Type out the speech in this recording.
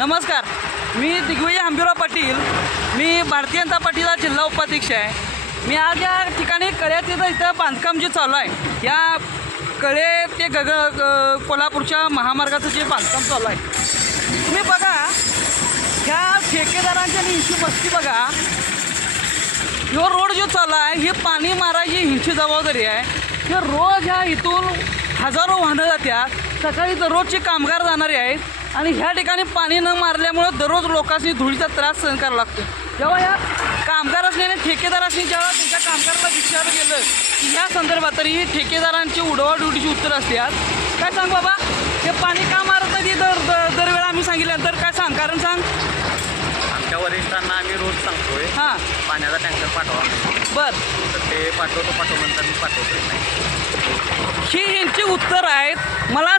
नमस्कार, मी दिग्विजय हंबीराव पाटील. मी भारतीय जनता पार्टीचा जिल्हा उपाध्यक्ष आहे. मी आज या ठिकाणी कळ्याचं इथं बांधकाम जे चालू आहे, या कळे ते कोल्हापूरच्या महामार्गाचं जे बांधकाम चालू आहे, तुम्ही बघा ह्या ठेकेदारांच्या ह्यांची बस्ती बघा. ह्यो रोड जो चालू आहे, हे पाणी मारायची ह्यांची जबाबदारी आहे. हे रोज ह्या इथून हजारो वाहनं जातात. सकाळी दररोजचे कामगार जाणारे आहेत आणि ह्या ठिकाणी पाणी न मारल्यामुळं दररोज लोकांनी धुळीचा त्रास सहन करावा लागतो. जेव्हा या कामगार असलेल्या ठेकेदारांनी जेव्हा त्यांच्या कामगाराला विचारलं गेलं की ह्या संदर्भात, तरी ही ठेकेदारांची उडवाडुडीची उत्तरं असतात. काय सांग बाबा, हे पाणी का मारत नाही दरवेळा आम्ही सांगितल्यानंतर काय सांग, कारण सांग. आमच्या वरिष्ठांना आम्ही रोज सांगतोय हां पाण्याचा टँकर पाठवा, बरं, तर ते पाठवतो म्हणतात, मी पाठवतोय नाही. ही यांची उत्तर आहेत. मला